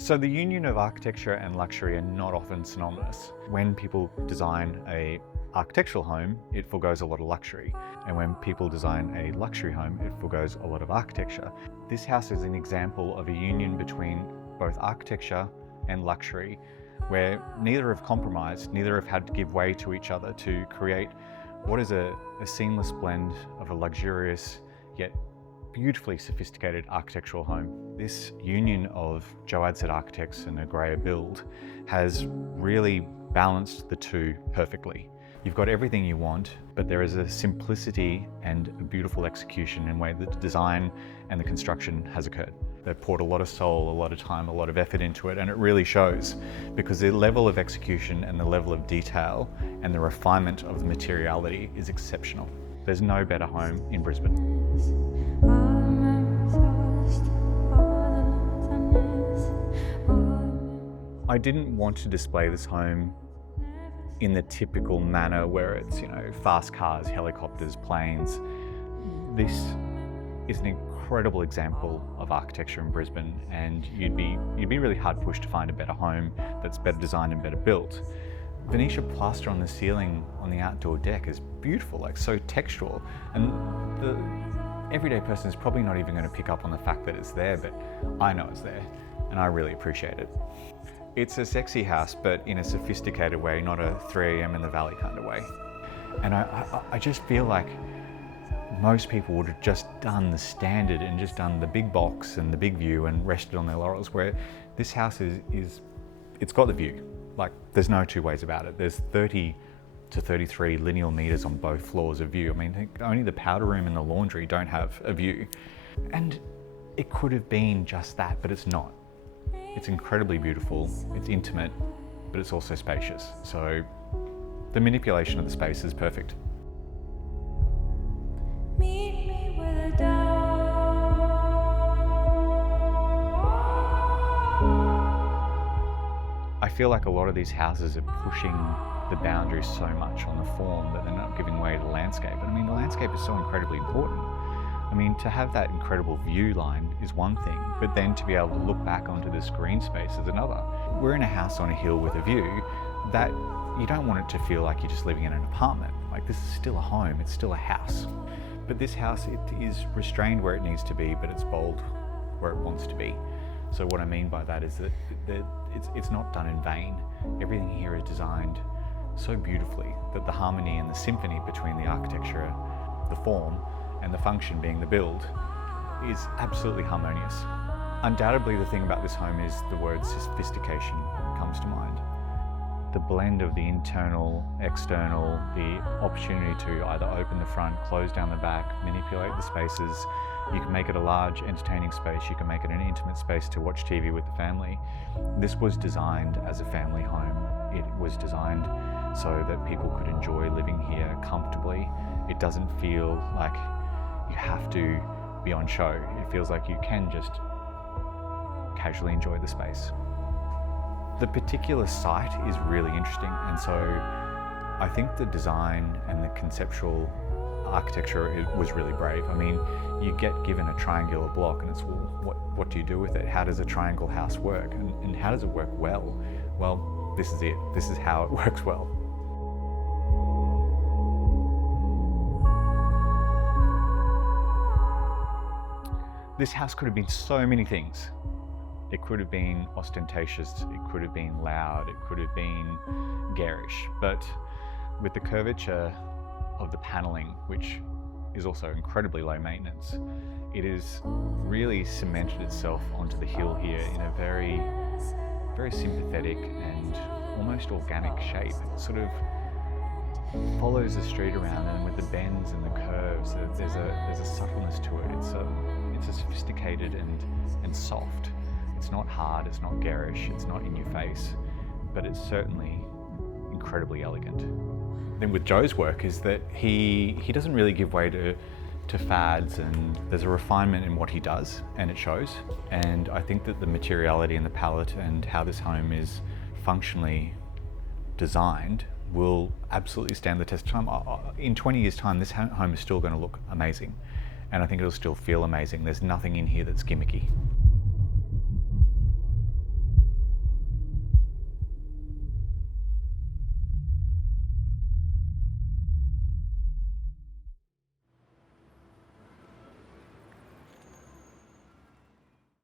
So the union of architecture and luxury are not often synonymous. When people design a architectural home, it forgoes a lot of luxury. And when people design a luxury home, it forgoes a lot of architecture. This house is an example of a union between both architecture and luxury, where neither have compromised, neither have had to give way to each other to create what is a seamless blend of a luxurious yet beautifully sophisticated architectural home. This union of Joe Adsett architects and a Graya build has really balanced the two perfectly. You've got everything you want, but there is a simplicity and a beautiful execution in the way that the design and the construction has occurred. They've poured a lot of soul, a lot of time, a lot of effort into it, and it really shows because the level of execution and the level of detail and the refinement of the materiality is exceptional. There's no better home in Brisbane. I didn't want to display this home in the typical manner where it's, fast cars, helicopters, planes. This is an incredible example of architecture in Brisbane, and you'd be really hard pushed to find a better home that's better designed and better built. Venetia plaster on the ceiling on the outdoor deck is beautiful, like so textural, and the everyday person is probably not even going to pick up on the fact that it's there, but I know it's there, and I really appreciate it. It's a sexy house, but in a sophisticated way, not a 3 a.m. in the valley kind of way. And I just feel like most people would have just done the standard and just done the big box and the big view and rested on their laurels, where this house it's got the view. Like, there's no two ways about it. There's 30 to 33 lineal meters on both floors of view. I mean, only the powder room and the laundry don't have a view. And it could have been just that, but it's not. It's incredibly beautiful, it's intimate, but it's also spacious. So the manipulation of the space is perfect. Meet me with a I feel like a lot of these houses are pushing the boundaries so much on the form that they're not giving way to the landscape. And I mean, the landscape is so incredibly important. I mean, to have that incredible view line is one thing, but then to be able to look back onto this green space is another. We're in a house on a hill with a view that you don't want it to feel like you're just living in an apartment. Like, this is still a home, it's still a house. But this house, it is restrained where it needs to be, but it's bold where it wants to be. So what I mean by that is that it's not done in vain. Everything here is designed so beautifully that the harmony and the symphony between the architecture, the form, and the function being the build is absolutely harmonious. Undoubtedly, the thing about this home is the word sophistication comes to mind. The blend of the internal, external, the opportunity to either open the front, close down the back, manipulate the spaces. You can make it a large, entertaining space. You can make it an intimate space to watch TV with the family. This was designed as a family home. It was designed so that people could enjoy living here comfortably. It doesn't feel like you have to be on show. It feels like you can just casually enjoy the space. The particular site is really interesting, and so I think the design and the conceptual architecture was really brave. I mean, you get given a triangular block and it's, well, what do you do with it? How does a triangle house work? And how does it work well? Well, this is it. This is how it works well. This house could have been so many things. It could have been ostentatious, it could have been loud, it could have been garish, but with the curvature of the paneling, which is also incredibly low maintenance, it has really cemented itself onto the hill here in a very, very sympathetic and almost organic shape. It sort of follows the street around, and with the bends and the curves, there's a subtleness to it. It's a sophisticated and soft. It's not hard, it's not garish, it's not in your face, but it's certainly incredibly elegant. Then with Joe's work is that he doesn't really give way to fads, and there's a refinement in what he does, and it shows. And I think that the materiality and the palette and how this home is functionally designed will absolutely stand the test of time. In 20 years' time, this home is still going to look amazing, and I think it'll still feel amazing. There's nothing in here that's gimmicky.